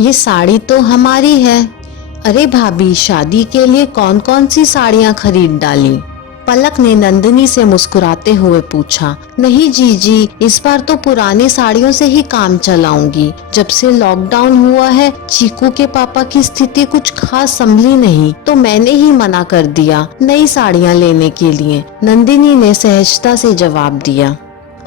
ये साड़ी तो हमारी है। अरे भाभी, शादी के लिए कौन कौन सी साड़ियाँ खरीद डाली? पलक ने नंदिनी से मुस्कुराते हुए पूछा। नहीं जीजी, इस बार तो पुरानी साड़ियों से ही काम चलाऊंगी। जब से लॉकडाउन हुआ है, चीकू के पापा की स्थिति कुछ खास संभली नहीं, तो मैंने ही मना कर दिया नई साड़ियाँ लेने के लिए। नंदिनी ने सहजता से जवाब दिया।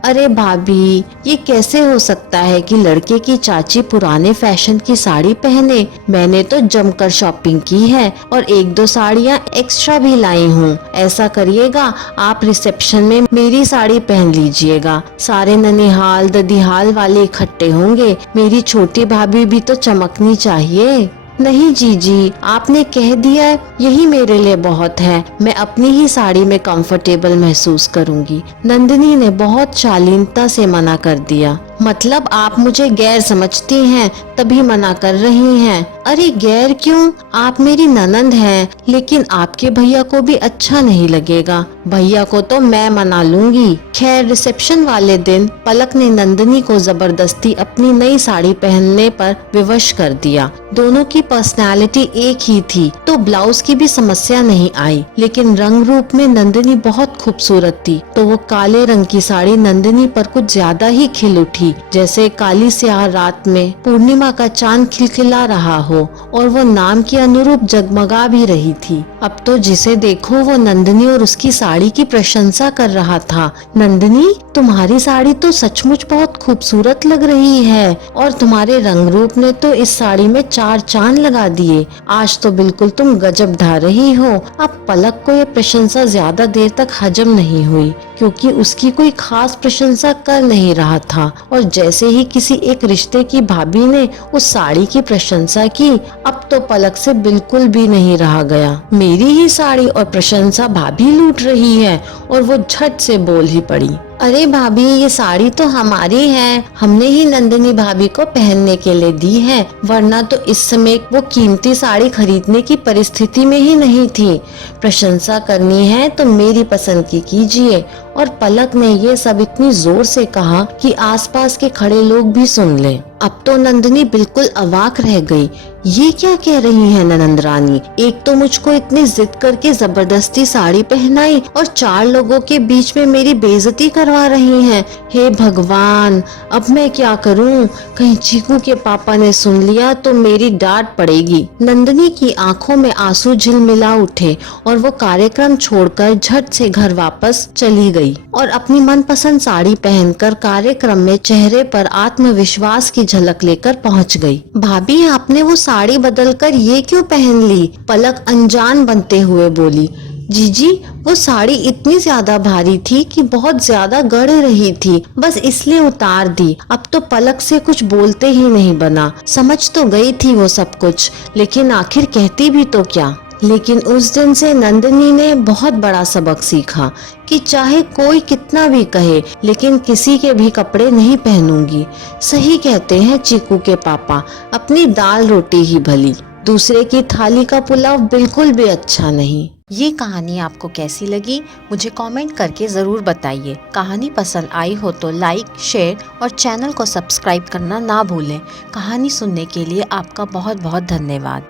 अरे भाभी, ये कैसे हो सकता है कि लड़के की चाची पुराने फैशन की साड़ी पहने? मैंने तो जमकर शॉपिंग की है और एक दो साड़ियाँ एक्स्ट्रा भी लाई हूँ। ऐसा करिएगा, आप रिसेप्शन में मेरी साड़ी पहन लीजिएगा। सारे ननिहाल ददिहाल वाले इकट्ठे होंगे, मेरी छोटी भाभी भी तो चमकनी चाहिए। नहीं जीजी, आपने कह दिया है, यही मेरे लिए बहुत है। मैं अपनी ही साड़ी में कंफर्टेबल महसूस करूंगी। नंदिनी ने बहुत शालीनता से मना कर दिया। मतलब आप मुझे गैर समझती हैं, तभी मना कर रही हैं। अरे गैर क्यों, आप मेरी ननंद हैं। लेकिन आपके भैया को भी अच्छा नहीं लगेगा। भैया को तो मैं मना लूंगी। खैर, रिसेप्शन वाले दिन पलक ने नंदिनी को जबरदस्ती अपनी नई साड़ी पहनने पर विवश कर दिया। दोनों की पर्सनालिटी एक ही थी, तो ब्लाउज की भी समस्या नहीं आई। लेकिन रंग रूप में नंदिनी बहुत खूबसूरत थी, तो वो काले रंग की साड़ी नंदिनी पर कुछ ज्यादा ही खिल उठी, जैसे काली स्याह रात में पूर्णिमा का चांद खिलखिला रहा हो, और वो नाम के अनुरूप जगमगा भी रही थी। अब तो जिसे देखो वो नंदिनी और उसकी साड़ी की प्रशंसा कर रहा था। नंदिनी, तुम्हारी साड़ी तो सचमुच बहुत खूबसूरत लग रही है, और तुम्हारे रंग रूप ने तो इस साड़ी में चार चांद लगा दिए। आज तो बिल्कुल तुम गजब ढा रही हो। अब पलक को ये प्रशंसा ज्यादा देर तक हजम नहीं हुई, क्योंकि उसकी कोई खास प्रशंसा कर नहीं रहा था, और जैसे ही किसी एक रिश्ते की भाभी ने उस साड़ी की प्रशंसा की, अब तो पलक से बिल्कुल भी नहीं रहा गया। मेरी ही साड़ी और प्रशंसा भाभी लूट रही है, और वो झट से बोल ही पड़ी। अरे भाभी, ये साड़ी तो हमारी है। हमने ही नंदिनी भाभी को पहनने के लिए दी है, वरना तो इस समय वो कीमती साड़ी खरीदने की परिस्थिति में ही नहीं थी। प्रशंसा करनी है तो मेरी पसंद की कीजिए। और पलक ने ये सब इतनी जोर से कहा कि आसपास के खड़े लोग भी सुन ले। अब तो नंदिनी बिल्कुल अवाक रह गई। ये क्या कह रही है ननंद रानी? एक तो मुझको इतनी जिद करके जबरदस्ती साड़ी पहनाई, और चार लोगों के बीच में मेरी बेइज्जती करवा रही हैं। हे भगवान, अब मैं क्या करूं? कहीं चीकू के पापा ने सुन लिया तो मेरी डांट पड़ेगी। नंदिनी की आंखों में आंसू झिलमिला उठे, और वो कार्यक्रम छोड़कर झट से घर वापस चली गई, और अपनी मनपसंद साड़ी पहनकर कार्यक्रम में चेहरे पर आत्मविश्वास की झलक लेकर पहुंच गई। भाभी, आपने वो साड़ी बदलकर ये क्यों पहन ली? पलक अनजान बनते हुए बोली। जीजी, वो साड़ी इतनी ज्यादा भारी थी कि बहुत ज्यादा गड़ रही थी, बस इसलिए उतार दी। अब तो पलक से कुछ बोलते ही नहीं बना। समझ तो गई थी वो सब कुछ, लेकिन आखिर कहती भी तो क्या। लेकिन उस दिन से नंदिनी ने बहुत बड़ा सबक सीखा कि चाहे कोई कितना भी कहे, लेकिन किसी के भी कपड़े नहीं पहनूंगी। सही कहते हैं चीकू के पापा, अपनी दाल रोटी ही भली, दूसरे की थाली का पुलाव बिल्कुल भी अच्छा नहीं। ये कहानी आपको कैसी लगी, मुझे कमेंट करके ज़रूर बताइए। कहानी पसंद आई हो तो लाइक, शेयर और चैनल को सब्सक्राइब करना ना भूलें। कहानी सुनने के लिए आपका बहुत बहुत धन्यवाद।